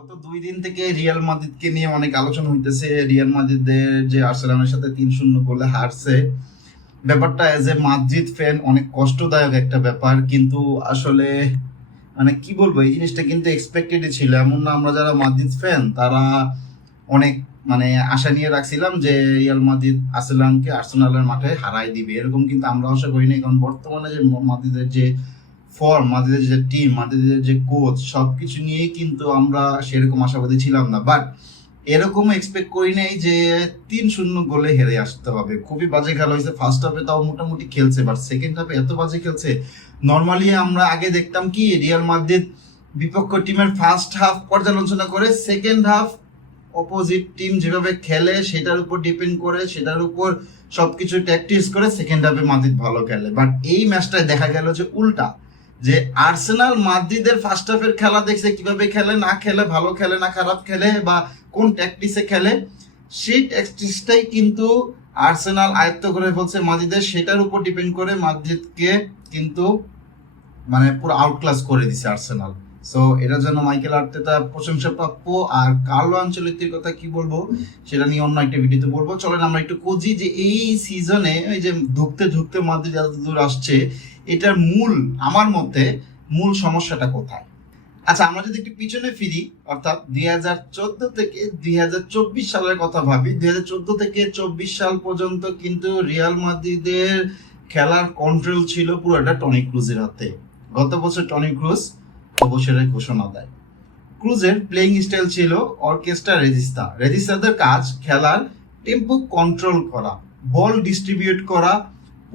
গত দুই দিন থেকে রিয়াল মাদ্রিদকে নিয়ে অনেক আলোচনা হইতেছে। রিয়াল মাদ্রিদের যে আর্সেনালের সাথে তিন শূন্য গোলে হারছে। ব্যাপারটা এজ এ মাদ্রিদ ফ্যান অনেক কষ্টদায়ক একটা ব্যাপার। কিন্তু আসলে মানে কি বলব, এই জিনিসটা কিন্তু এক্সপেক্টেডই ছিল। এমন না, আমরা যারা মাদ্রিদ ফ্যান তারা অনেক মানে আশা নিয়ে রাখছিলাম যে রিয়াল মাদ্রিদ আর্সেনালকে আর্সেনালের মাঠে হারাই দিবে। এরকম কিন্তু আমরা আশা করিনি কারণ বর্তমানে যে মাদ্রিদের যে ফর্ম মাদ্রিদের যে টিম মাদ্রিদের যে কোচ সবকিছু নিয়ে কিন্তু আমরা সেরকম আশাবাদী ছিলাম না। বাট এরকম এক্সপেক্ট করি নাই যে তিন শূন্য গোলে হেরে আসতে হবে। খুবই বাজে খেলা হয়েছে। ফার্স্ট হাফে তাও মোটামুটি খেলছে বাট সেকেন্ড হাফে এত বাজে খেলছে। নর্মালি আমরা আগে দেখতাম কি রিয়াল মাদ্রিদ বিপক্ষ টিমের ফার্স্ট হাফ পর্যালোচনা করে সেকেন্ড হাফ অপোজিট টিম যেভাবে খেলে, সেটার উপর ডিপেন্ড করে, সেটার উপর সবকিছু প্র্যাকটিস করে সেকেন্ড হাফে মাদ্রিদ ভালো খেলে। বাট এই ম্যাচটায় দেখা গেল যে উল্টা। যে আর্সেনাল মাদ্রিদের ফার্স্ট হাফের খেলা দেখছে, কীভাবে খেলে, না খেলে, ভালো খেলে, না খারাপ খেলে, বা কোন ট্যাকটিসে খেলে, সেই ট্যাকটিসটাই কিন্তু আর্সেনাল আয়ত্ত করে ফেলছে মাদ্রিদের। সেটার উপর ডিপেন্ড করে মাদ্রিদকে কিন্তু মানে পুরো আউটক্লাস করে দিছে আর্সেনাল সো এটার জন্য মাইকেল আর্তেতা প্রশংসা প্রাপ্য আর কার্লো আঞ্চলিকের কথা কি বলব, সেটা নিয়ে অন্য একটা ভিডিওতে বলব। চলেন আমরা একটু খুঁজি যে এই সিজনে এই যে ঢুকতে ঢুকতে মাদ্রিদ এত দূর আসছে এটার মূল, আমার মতে মূল সমস্যাটা কোথায়? আচ্ছা আমরা যদি একটু পিছনে ফিরি, অর্থাৎ দুই হাজার চোদ্দ থেকে দুই হাজার চব্বিশ সালের কথা ভাবি, দুই হাজার চোদ্দ থেকে চব্বিশ সাল পর্যন্ত কিন্তু রিয়াল মাদ্রিদের খেলার কন্ট্রোল ছিল পুরোটা টনি ক্রুজের হাতে। গত বছর টনি ক্রুজ অবসরের ঘোষণা দেয়। ক্রুজের প্লেইং স্টাইল ছিল অর্কেস্ট্রা রেজিস্তা রেজিস্টারদের কাজ খেলার টেম্পো কন্ট্রোল করা বল ডিস্ট্রিবিউট করা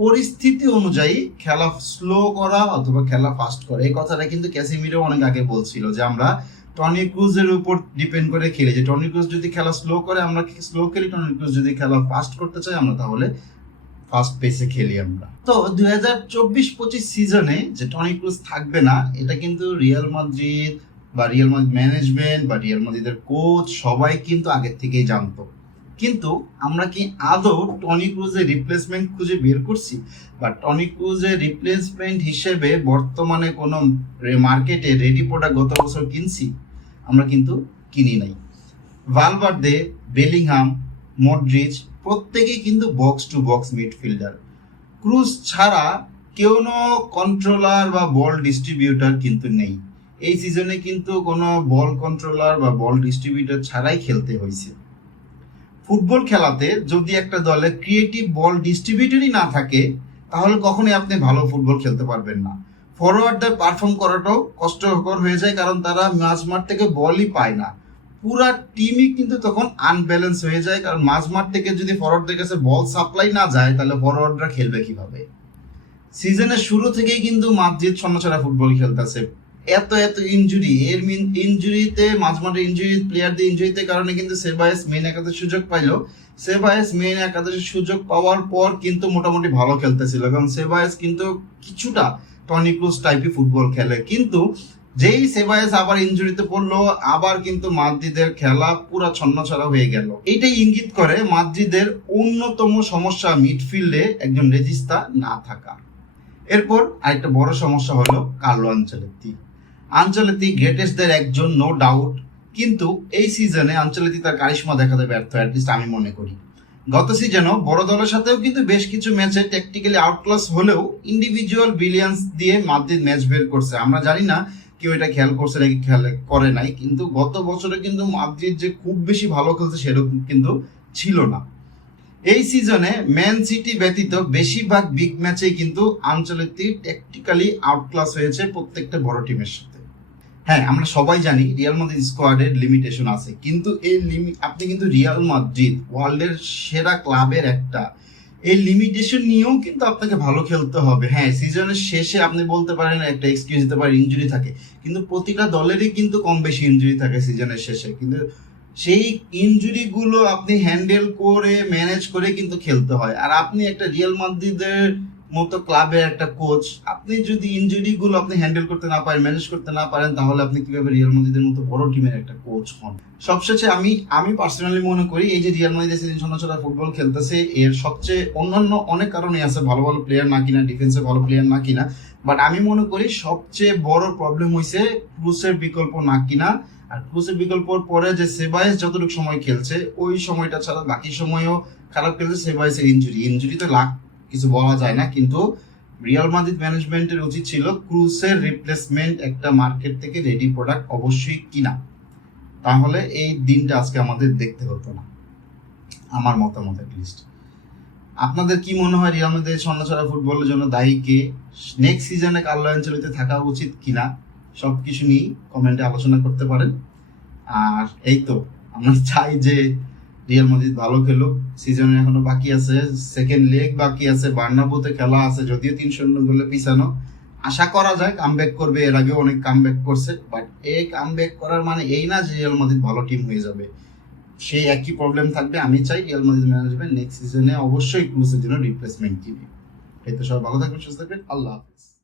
পরিস্থিতি অনুযায়ী খেলা স্লো করা অথবা খেলা ফাস্ট করা, এই কথাটা কিন্তু ক্যাসিমিরো অনেক আগে বলছিল যে আমরা টনি ক্রুজের উপর ডিপেন্ড করে খেলি। যে টনি ক্রুজ যদি খেলা স্লো করে, আমরা স্লো খেলি? টনি ক্রুজ যদি খেলা ফাস্ট করতে চাই আমরা তাহলে ফার্স্ট পেসে খেলি আমরা। তো দুই হাজার চব্বিশ পঁচিশ সিজনে যে টনি ক্রুজ থাকবে না, এটা কিন্তু রিয়াল মাদ্রিদ বা রিয়াল মাদ্রিদ ম্যানেজমেন্ট বা রিয়াল মাদ্রিদের কোচ সবাই কিন্তু আগের থেকেই জানতো। কিন্তু আমরা কি আদৌ টনি ক্রুজের রিপ্লেসমেন্ট খুঁজে বের করছি? বা টনি ক্রুজের রিপ্লেসমেন্ট হিসেবে বর্তমানে কোনো মার্কেটে রেডি প্রোডাক্ট গত বছর কিনছি? আমরা কিন্তু কিনি নাই। ভালভার্দে বেলিংহাম মডরিচ প্রত্যেকেই কিন্তু box to box midfielder Kroos ছাড়া কেউ কন্ট্রোলার বা বল ডিস্ট্রিবিউটার কিন্তু নেই। এই সিজনে কিন্তু কোনো বল কন্ট্রোলার বা বল ডিস্ট্রিবিউটার ছাড়াই খেলতে হয়েছে। ফুটবল খেলাতে যদি একটা দলে ক্রিয়েটিভ বল ডিস্ট্রিবিউটরই না থাকে, তাহলে কখনোই আপনি ভালো ফুটবল খেলতে পারবেন না। ফরওয়ার্ডদের পারফর্ম করাটাও কষ্টকর হয়ে যায়, কারণ তারা মাঝ মাঠ থেকে বলই পায় না। পুরা টিমই কিন্তু তখন আনব্যালেন্স হয়ে যায়, কারণ মাঝ মাঠ থেকে যদি ফরওয়ার্ডদের কাছে বল সাপ্লাই না যায়, তাহলে ফরওয়ার্ডরা খেলবে কীভাবে? সিজনের শুরু থেকেই কিন্তু মাদ্রিদ ছন্নছাড়া ফুটবল খেলতেছে। এত এত ইনজুরি এর ইনজুরিতে মাঝ মাঠে ইনজুরি প্লেয়ারদের ইনজুরিতে কারণে কিন্তু সেবায়েস মেন একাদশ সুযোগ পাইলো। সেবায়েস মেন একাদশের সুযোগ পাওয়ার পর কিন্তু মোটামুটি ভালো খেলতেছিল। কারণ সেবায়েস কিন্তু কিছুটা টনি ক্রুজ টাইপই ফুটবল খেলে। কিন্তু যেই সেবায়েস আবার ইনজুরিতে পড়ল, আবার কিন্তু মাদ্রিদের খেলা পুরা ছন্নছাড়া হয়ে গেল। এটাই ইঙ্গিত করে মাদ্রিদের অন্যতম সমস্যা মিডফিল্ডে একজন রেজিস্তা না থাকা। এরপর আরেকটা বড় সমস্যা হলো কার্লো আঞ্চলেত্তি। আঞ্চলেতি গ্রেটেস্টদের একজন নো ডাউট কিন্তু এই সিজনে আঞ্চলেতি তার কারিশমা দেখাতে ব্যর্থ অ্যাটলিস্ট আমি মনে করি। গত সিজনও বড় দলের সাথেও কিন্তু বেশ কিছু ম্যাচে টেকটিক্যালি আউটক্লাস হলেও ইন্ডিভিজুয়াল ব্রিলিয়ান্স দিয়ে মাদ্রিদ ম্যাচ বের করছে। আমরা জানি না কেউ এটা খেয়াল করছে নাকি খেয়াল করে নাই, কিন্তু গত বছরে কিন্তু মাদ্রিদ যে খুব বেশি ভালো খেলছে সেরকম কিন্তু ছিল না। এই সিজনে ম্যান সিটি ব্যতীত বেশিরভাগ বিগ ম্যাচে কিন্তু আঞ্চলিকটি ট্যাকটিক্যালি আউটক্লাস হয়েছে প্রত্যেকটা বড় টিমের সাথে। হ্যাঁ আমরা সবাই জানি রিয়াল মাদ্রিদ স্কোয়াডের লিমিটেশন আছে। কিন্তু এই লিমিট আপনি কিন্তু রিয়াল মাদ্রিদ ওয়ার্ল্ডের সেরা ক্লাবের একটা। এই লিমিটেশন নিয়েও কিন্তু আপনাকে ভালো খেলতে হবে। হ্যাঁ সিজনের শেষে আপনি বলতে পারেন একটা এক্সকিউজ দিতে পারেন ইনজুরি থাকে। কিন্তু প্রতিটা দলেরই কিন্তু কম বেশি ইনজুরি থাকে সিজনের শেষে। কিন্তু সেই ইনজুরি গুলো আপনি হ্যান্ডেল করে ম্যানেজ করে কিন্তু খেলতে হয়। আর আপনি একটা রিয়াল মাদ্রিদের মতো ক্লাবের একটা কোচ আপনি যদি ইনজুরি গুলো আপনি হ্যান্ডেল করতে না পারেন ম্যানেজ করতে না পারেন, তাহলে আপনি কীভাবে রিয়াল মাদ্রিদের মতো বড় টিমের একটা কোচ হন? সবশেষে আমি আমি পার্সোনালি মনে করি, এই যে রিয়াল মাদ্রিদ ছোট ছোট ফুটবল খেলতেছে, এর সবচেয়ে অন্যান্য অনেক কারণে আছে, ভালো ভালো প্লেয়ার না কিনা ডিফেন্সে ভালো প্লেয়ার না কিনা বাট আমি মনে করি সবচেয়ে বড় প্রবলেম হয়েছে ক্রুসের বিকল্প না কিনা, আর ক্রুসের বিকল্পর পরে যে সেবাইস যতটুকু সময় খেলছে, ওই সময়টা ছাড়া বাকি সময়ও খারাপ খেলছে সেবাইসের ইনজুরি ইনজুরি তো লাখ কিছু বলা যায় না, কিন্তু রিয়াল মাদ্রিদ ম্যানেজমেন্টের উচিত ছিল ক্রুসের রিপ্লেসমেন্ট একটা মার্কেট থেকে রেডি প্রোডাক্ট অবশ্যই কিনা। তাহলে এই দিনটা আজকে আমাদের দেখতে হতো না, আমার মতামত লিস্ট আপনাদের কি মনে হয় রিয়াল মাদ্রিদ ছন্নছাড়া ফুটবলের জন্য দায়ী কে? নেক্সট সিজনে কার্লো অ্যাঞ্চলিতে থাকা উচিত কিনা? সব কিছু নিয়ে কমেন্টে আলোচনা করতে পারেন। আর এই তো, আমরা চাই যে রিয়াল মাদ্রিদ ভালো খেলো সিজন এখনও বাকি আছে। সেকেন্ড লেগ বাকি আছে। বার্নাবুতে খেলা আছে। যদিও তিন শূন্য গোলে পিছানো। আশা করা যায় কামব্যাক করবে। এর আগে অনেক কামব্যাক করছে। বাট এই কামব্যাক করার মানে এই না যে রিয়াল মাদ্রিদ ভালো টিম হয়ে যাবে। সেই একই প্রবলেম থাকবে। আমি চাই রিয়াল মাদ্রিদ ম্যানেজমেন্ট নেক্সট সিজনে অবশ্যই ক্রুজের জন্য রিপ্লেসমেন্ট কিনে এই তো সবাই ভালো থাকবেন, সুস্থ থাকবেন। আল্লাহ হাফিজ।